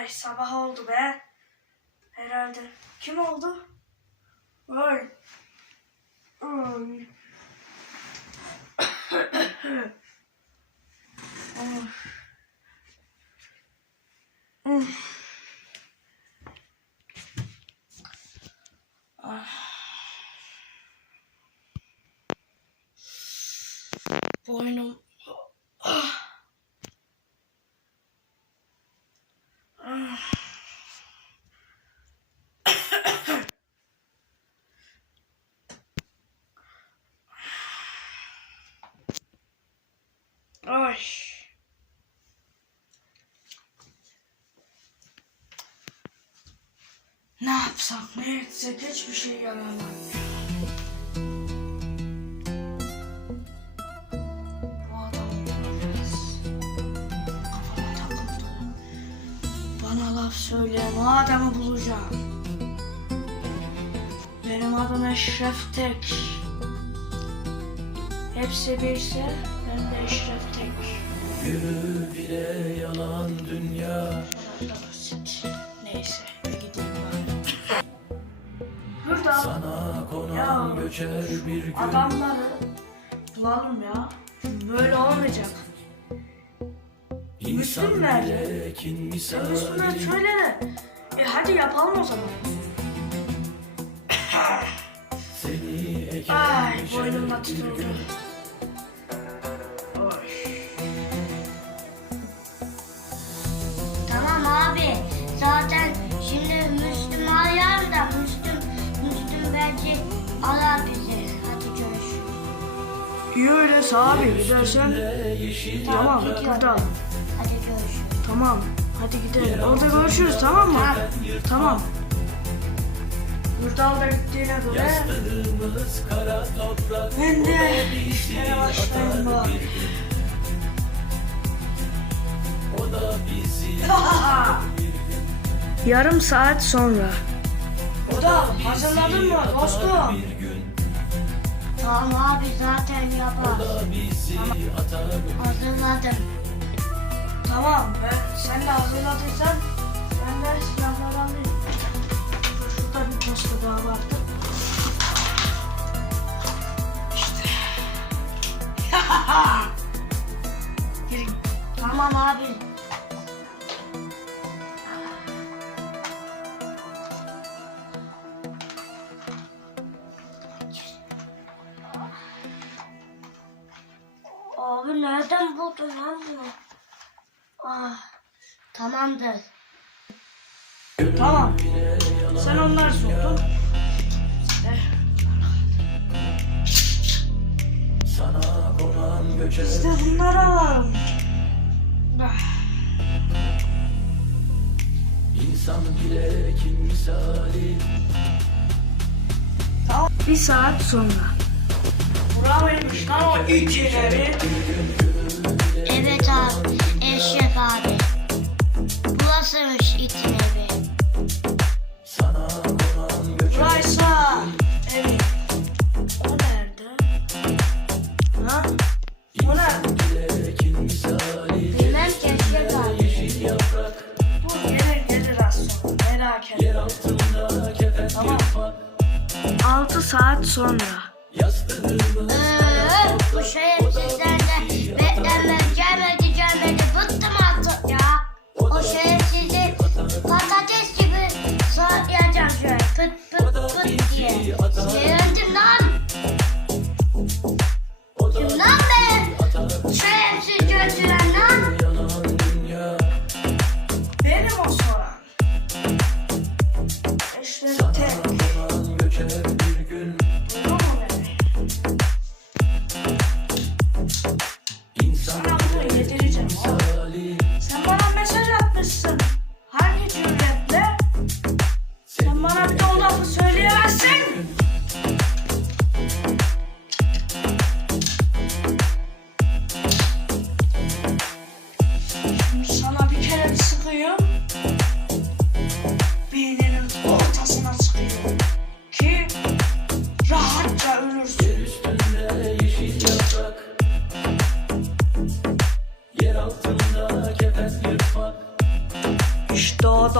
Ay sabah oldu be. Herhalde. Kim oldu? Ay. Ay. Of. Of. Ah. Boynum. Ah. Ah. Ay. Ne yapsak ne etsek hiçbir şey yaramaz. Bu adam biraz kafama takıldı. Bana laf söyleyen o adamı bulacağım. Benim adım Eşref Tek. Hepsi birse ben de Eşref Tek. Yürü bile yalan dünya Bu kadar da basit. Göçer bir gün adamları bulalım ya. Böyle olmayacak. İnsan Müslüm nerede? bile kin Sen misali üstüne söyle de. E hadi yapalım o zaman. Seni eken Ay boynumda tutuldu. Öyleyse abi gidersen. Yeşil Tamam yaprak burada. Hadi görüşürüz. Tamam. Hadi gidelim. Orada görüşürüz tamam mı? Tamam. Yurdalda gittiğine göre Yastığımız kara toprak ben de bir işlere şey başlayayım atar bari. bir da Yarım saat sonra. O da hazırladın mı dostum? Tamam abi zaten yapar. Atar Hazırladım. Tamam ben sen de hazırladıysan ben de silahları alayım. Şurada bir posta daha vardı. İşte. Abi nereden buldun lan bunu? Ah, tamamdır. Tamam. Sen onları soktun. İşte. Sana konan göçer İşte bunları alalım. İnsan bile kin misali Tamam. Bir saat sonra. Buradaymış lan o ikileri. Evet abi, Eşref abi. Konan göçer Buraysa evet. O nerede? Ha? O nerede? Bilmem ki Eşref abi. Bu gelir gelir az sonra. Merak etme. Tamam. yırtmak 6 saat sonra. Ee, bu şerefsizler de beklenmez gelmedi gelmedi bıktım artık ya. O şerefsizi patates gibi saatlayacağım şöyle pıt pıt pıt diye.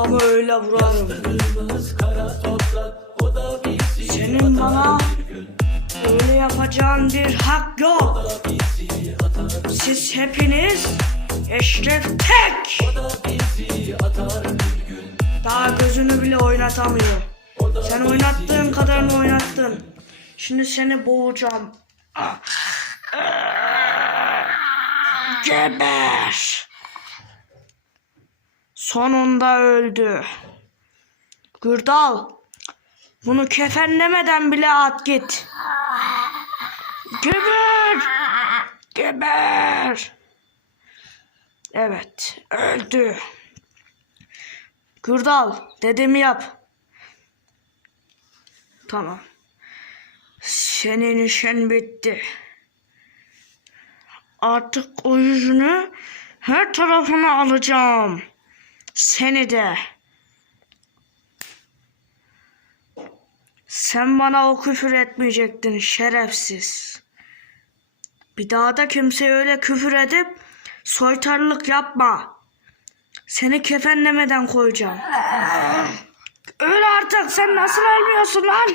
Adamı öyle vurarım. Senin bana öyle yapacağın bir hak yok. Siz hepiniz Eşref Tek. Daha gözünü bile oynatamıyor. Sen oynattığın kadarını oynattın. Şimdi seni boğacağım. Ah. Geber. Sonunda öldü. Gürdal. Bunu kefenlemeden bile at git. Geber. Geber. Evet, öldü. Gürdal, dedemi yap. Tamam. Senin işin bitti. Artık o yüzünü her tarafına alacağım. Seni de. Sen bana o küfür etmeyecektin şerefsiz. Bir daha da kimseye öyle küfür edip soytarılık yapma. Seni kefenlemeden koyacağım. Öyle artık sen nasıl ölmüyorsun lan?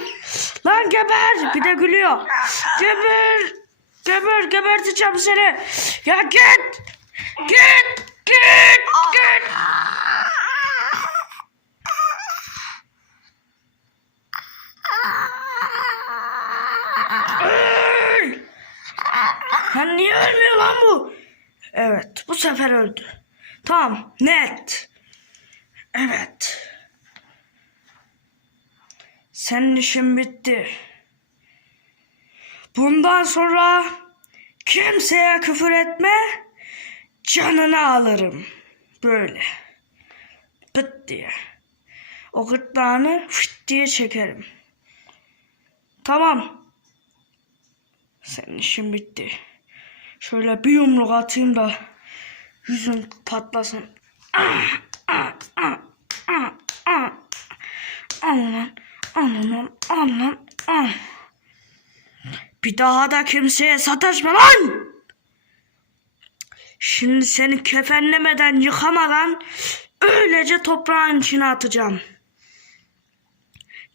Lan geber. Bir de gülüyor. Geber. Geber geberteceğim seni. Ya git. Git. Git. Git. Öl. Lan niye ölmüyor lan bu? Evet bu sefer öldü. Tamam net. Evet. Senin işin bitti. Bundan sonra kimseye küfür etme. Canını alırım. Böyle. Pıt diye. O gırtlağını fıt diye çekerim. Tamam. Senin işin bitti. Şöyle bir yumruk atayım da yüzün patlasın. Ah, ah, ah, ah. Bir daha da kimseye sataşma lan! Şimdi seni kefenlemeden, yıkamadan öylece toprağın içine atacağım.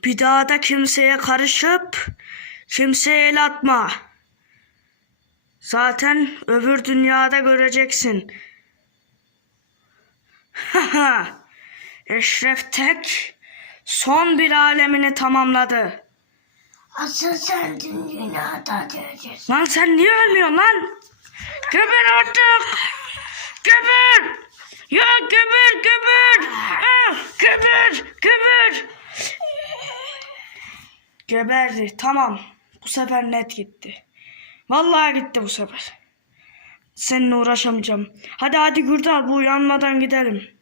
Bir daha da kimseye karışıp kimseye el atma. Zaten öbür dünyada göreceksin. Haha. Eşref Tek son bir alemini tamamladı. Asıl sen dünyada göreceksin. Lan sen niye ölmüyorsun lan? Geber artık. Geber. Ya geber geber. Ah, geber geber. Geberdi tamam. Bu sefer net gitti. Vallahi gitti bu sefer. Seninle uğraşamayacağım. Hadi hadi Gürdal bu uyanmadan gidelim.